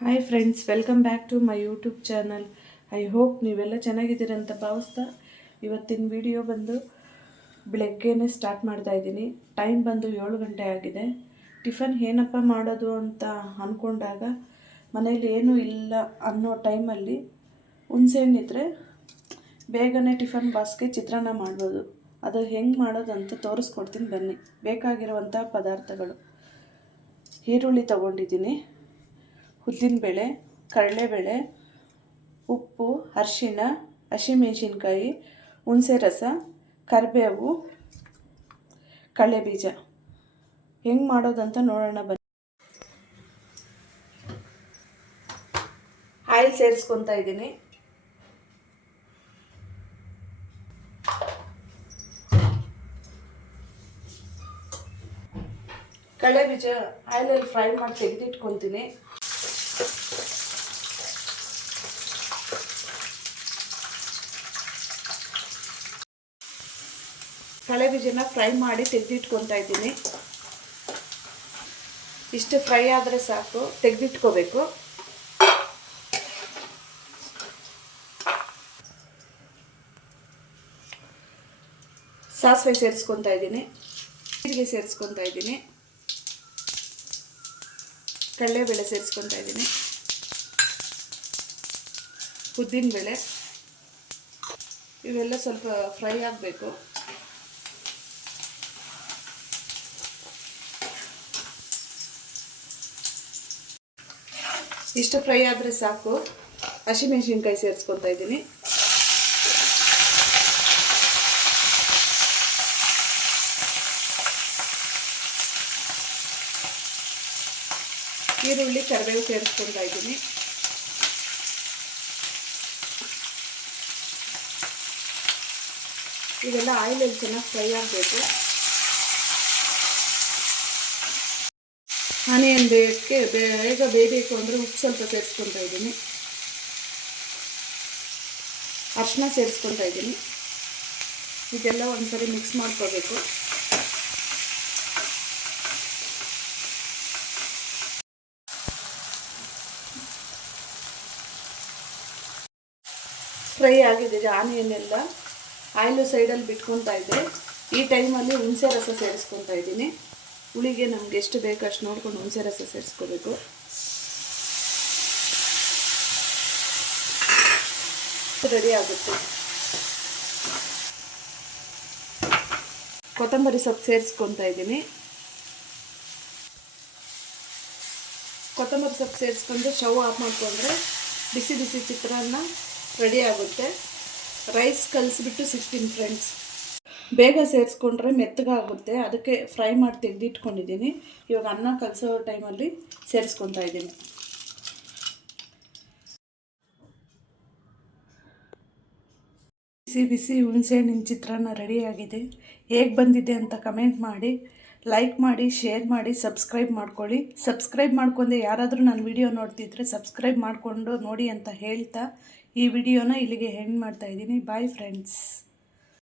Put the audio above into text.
Hi friends welcome back to my YouTube channel I hope ನೀವೆಲ್ಲ ಚೆನ್ನಾಗಿದ್ದೀರ ಅಂತ ಭಾವಿಸ್ತಾ ಇವತ್ತಿನ ವಿಡಿಯೋ ಬಂದು ಬೆಳಗ್ಗೆನೇ ಸ್ಟಾರ್ಟ್ ಮಾಡ್ತಾ ಇದ್ದೀನಿ. ಟೈಮ್ ಬಂದು ಏಳು ಗಂಟೆ ಆಗಿದೆ. ಟಿಫನ್ ಏನಪ್ಪ ಮಾಡೋದು ಅಂತ ಅಂದ್ಕೊಂಡಾಗ ಮನೇಲಿ ಏನೂ ಇಲ್ಲ ಅನ್ನೋ ಟೈಮಲ್ಲಿ ಹುಣಸೆಹಣ್ಣಿದ್ರೆ ಬೇಗನೆ ಟಿಫನ್ ಬಾಸ್ಗೆ ಚಿತ್ರಾನ್ನ ಮಾಡ್ಬೋದು. ಅದು ಹೆಂಗೆ ಮಾಡೋದು ಅಂತ ತೋರಿಸ್ಕೊಡ್ತೀನಿ ಬನ್ನಿ. ಬೇಕಾಗಿರುವಂಥ ಪದಾರ್ಥಗಳು. ಈರುಳ್ಳಿ ತೊಗೊಂಡಿದ್ದೀನಿ. ಉದ್ದಿನಬೇಳೆ ಕಡಲೆಬೇಳೆ ಉಪ್ಪು, ಅರಿಶಿಣ, ಹಸಿಮೆಣಸಿನ್ಕಾಯಿ, ಹುಣಸೆ ರಸ, ಕರಿಬೇವು, ಕಡಲೆಬೀಜ. ಹೆಂಗೆ ಮಾಡೋದಂತ ನೋಡೋಣ ಬನ್ನಿ. ಆಯಿಲ್ ಸೇರಿಸ್ಕೊತಾ ಇದ್ದೀನಿ. ಕಡಲೆಬೀಜ ಆಯಿಲಲ್ಲಿ ಫ್ರೈ ಮಾಡಿ ತೆಗೆದಿಟ್ಕೊತೀನಿ ಕಡಲೆಬೀಜನ ಫ್ರೈ ಮಾಡಿ ತೆಗೆದಿಟ್ಕೊತಾ ಇದ್ದೀನಿ. ಇಷ್ಟು ಫ್ರೈ ಆದರೆ ಸಾಕು, ತೆಗೆದಿಟ್ಕೋಬೇಕು. ಸಾಸಿವೆ ಸೇರಿಸ್ಕೊತಾ ಇದ್ದೀನಿ. ಜೀರಿಗೆ ಸೇರಿಸ್ಕೊತಾ ಇದ್ದೀನಿ. ಕಡಲೆಬೇಳೆ ಸೇರಿಸ್ಕೊತಾ ಇದ್ದೀನಿ. ಉದ್ದಿನಬೇಳೆ. ಇವೆಲ್ಲ ಸ್ವಲ್ಪ ಫ್ರೈ ಆಗಬೇಕು. ಇಷ್ಟು ಫ್ರೈ ಆದರೆ ಸಾಕು. ಹಸಿಮೆಣಸಿನ್ಕಾಯಿ ಸೇರಿಸ್ಕೊತಾ ಇದ್ದೀನಿ. ಈರುಳ್ಳಿ, ಕರಿಬೇವು ಸೇರಿಸ್ಕೊತಾ ಇದ್ದೀನಿ. ಇವೆಲ್ಲ ಆಯಿಲಲ್ಲಿ ಚೆನ್ನಾಗಿ ಫ್ರೈ ಆಗಬೇಕು. ಆನಿಯನ್ ಬೇಯಕ್ಕೆ ಬೇಗ ಬೇಯಬೇಕು ಅಂದರೆ ಉಪ್ಪು ಸ್ವಲ್ಪ ಸೇರಿಸ್ಕೊತಾ ಇದ್ದೀನಿ. ಅರ್ಶಿನ ಸೇರಿಸ್ಕೊತಾ ಇದ್ದೀನಿ. ಇದೆಲ್ಲ ಒಂದ್ಸರಿ ಮಿಕ್ಸ್ ಮಾಡ್ಕೋಬೇಕು ಫ್ರೈ ಆಗಿದೆ ಆನಿಯನ್ ಎಲ್ಲ ಆಯಿಲು ಸೈಡಲ್ಲಿ ಬಿಟ್ಕೊತಾ ಇದೆ ಈ ಟೈಮಲ್ಲಿ ಹುಣಸೆ ರಸ ಸೇರಿಸ್ಕೊತಾ ಇದ್ದೀನಿ. ಹುಳಿಗೆ ನಮ್ಗೆ ಎಷ್ಟು ಬೇಕು ಅಷ್ಟು ನೋಡ್ಕೊಂಡು ಹುಣಸೆ ರಸ ಸೇರಿಸ್ಕೋಬೇಕು. ರೆಡಿ ಆಗುತ್ತೆ. ಕೊತ್ತಂಬರಿ ಸೊಪ್ಪು ಸೇರಿಸ್ಕೊತಾ ಇದ್ದೀನಿ. ಕೊತ್ತಂಬರಿ ಸೊಪ್ಪು ಸೇರಿಸ್ಕೊಂಡು ಶವ್ ಆಫ್ ಮಾಡಿಕೊಂಡ್ರೆ ಬಿಸಿ ಬಿಸಿ ಚಿತ್ರಾನ್ನ ರೆಡಿ ಆಗುತ್ತೆ. ರೈಸ್ ಕಲಿಸ್ಬಿಟ್ಟು ಸಿಕ್ಸ್ಟೀನ್ ಫ್ರೆಂಡ್ಸ್. ಬೇಗ ಸೇರಿಸ್ಕೊಂಡ್ರೆ ಮೆತ್ತಗಾಗುತ್ತೆ. ಅದಕ್ಕೆ ಫ್ರೈ ಮಾಡಿ ತೆಗೆದಿಟ್ಕೊಂಡಿದ್ದೀನಿ. ಇವಾಗ ಅನ್ನ ಕಲಸೋ ಟೈಮಲ್ಲಿ ಸೇರಿಸ್ಕೊತಾ ಇದ್ದೀನಿ. ಬಿಸಿ ಬಿಸಿ ಹುಣಸೆಹಣ್ಣಿನ ಚಿತ್ರಾನ್ನ ರೆಡಿಯಾಗಿದೆ ಹೇಗೆ ಬಂದಿದೆ ಅಂತ ಕಮೆಂಟ್ ಮಾಡಿ. ಲೈಕ್ ಮಾಡಿ ಶೇರ್ ಮಾಡಿ ಸಬ್ಸ್ಕ್ರೈಬ್ ಮಾಡ್ಕೊಳ್ಳಿ. ಸಬ್ಸ್ಕ್ರೈಬ್ ಮಾಡ್ಕೊಂಡೆ ಯಾರಾದರೂ ನನ್ನ ವಿಡಿಯೋ ನೋಡ್ತಿದ್ರೆ ಸಬ್ಸ್ಕ್ರೈಬ್ ಮಾಡಿಕೊಂಡು ನೋಡಿ ಅಂತ ಹೇಳ್ತಾ ಈ ವಿಡಿಯೋನ ಇಲ್ಲಿಗೆ ಹೆಂಡ್ ಮಾಡ್ತಾಯಿದ್ದೀನಿ ಬಾಯ್ ಫ್ರೆಂಡ್ಸ್